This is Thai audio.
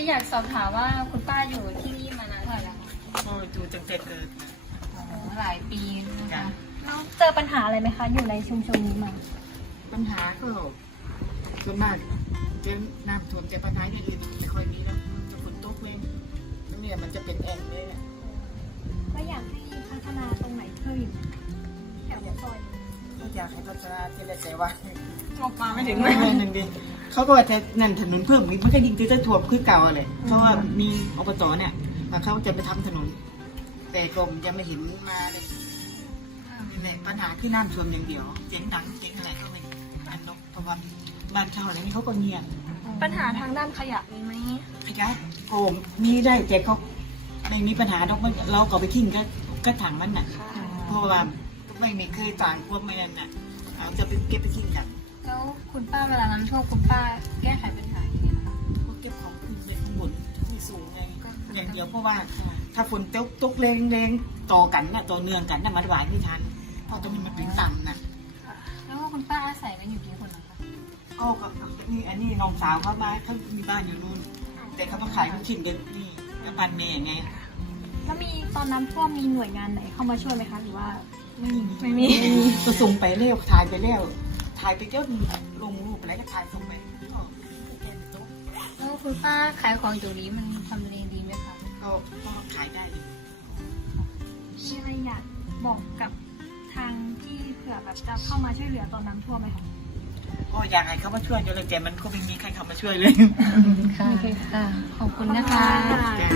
อบถามว่าคุณป้าอยู่ที่นี่มานานเท่าไหร่แล้วคะก็อยู่ตั้งแต่เกิดนะโอ้โหหลายปีนะคะแล้วเจอปัญหาอะไรไหมคะ อยู่ในชุมชนนี้มาปัญหาก็ส่วนมากเจะน้ำท่วมแต่ปัญหาอย่างอื่นไม่ค่อยมีแล้วจะฝนตกเองแล้วเนี่ยมันจะเป็นแอ่งเลยแหละก็อยากให้พัฒนาตรงไหนเพิ่มอีกแถวซอยก็อยากให้พัฒนาที่ละแต่ว่า ออกมาไม่ถึงไม่ไม่นั่นดิ เขาก็ว่าจะนั่นถนนเพิ่มอีกมันก็ยิ่งจะท่วมคือเก่าเลยเพราะว่ามีอบตเนี่ยเขาจะไปทำถนน แต่กรมจะไม่เห็นมาเลยนี่แหละปัญหาที่น้ำท่วมอย่างเดียวเสียงดังเสียงอะไรก็ไม่อันนกเพราะว่าบ้านเช่าอะไรนี่เขาก็เงียบปัญหาทางด้านขยะมีไหมขยะโกมมีได้แต่เขาไม่มีปัญหาดอกมันเราก็ไปทิ้งก็ก็ถังมันน่ะเพราะว่าไม่มีเคยต่างพวกไม่นั่นน่ะเอาจะไปเก็บไปทิ้งกัน แล้วคุณป้าเวลาน้ำท่วมคุณป้าแก้ไขปัญหายังไงคะพวกเก็บของขึ้นไปข้างบนที่สูงไงอย่างเดียวเพราะว่าถ้าฝนตกตกแรงแรงต่อกันน่ะต่อเนื่องกันน่ะมันไหวไม่ทันเพราะตรงนี้มันเป็นต่ำน่ะแล้วคุณป้าอาศัยกันอยู่กี่คนนะคะโอ้ก็นี่อันนี้น้องสาวเขามาเขามีบ้านอยู่นู่น แต่เขามาขายลูกชิ้นเด็กนี่บ้านแม่ไงแล้วมีตอนน้ำท่วมมีหน่วยงานไหนเข้ามาช่วยไหมคะหรือว่าไม่มีไม่มีก็ส่งไปเร็วถ่ายไปเร็ว ถ่ายไปเจ้าลงรูปอะไรก็ถ่ายส่งไปก็แกนโต๊ะแล้วคุณป้าขายของอยู่นี้มันทำเลดีไหมคะก็ก็ขายได้อยู่มีอะไรอยากบอกกับทางที่เผื่อแบบจะเข้ามาช่วยเหลือตอนน้ำท่วมไหมคะก็อยากให้เขามาช่วยอยู่เลยแต่มันก็ไม่มีใครเข้ามาช่วยเลยค่ะขอบคุณนะคะจ้ะ